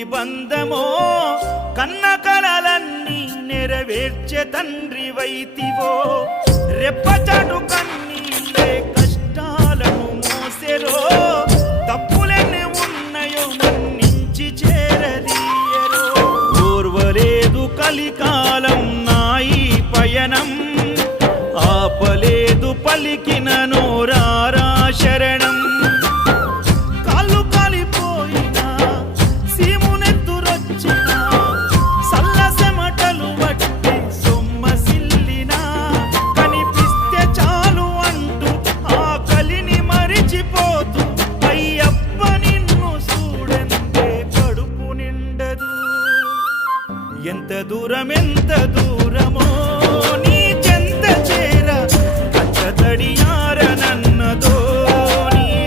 ఎంతటి బంధమో కన్న కలలన్నీ నెరవేర్చే తండ్రి వైతివో రెప్పచాటు కన్నీళ్ళే కష్టాలను మోసెరో తప్పులెన్ని ఉన్నాయో మన్నించి చేరదీయరో ఓర్వలేదు కలికాలం నాయి పయనం ఆపలేదు పలికిన నోరారా శరణం కాళ్ళు కాలిపోయినా సీమునెత్తురొచ్చినా సల్లసెమటలు వట్టి సొమ్మసిల్లినా కనిపిస్తే చాలు అంటూ ఆకలిని మరిచిపోతూ అయ్యప్ప నిన్ను చూడంతే కడుపు నిండదు ఎంత దూరం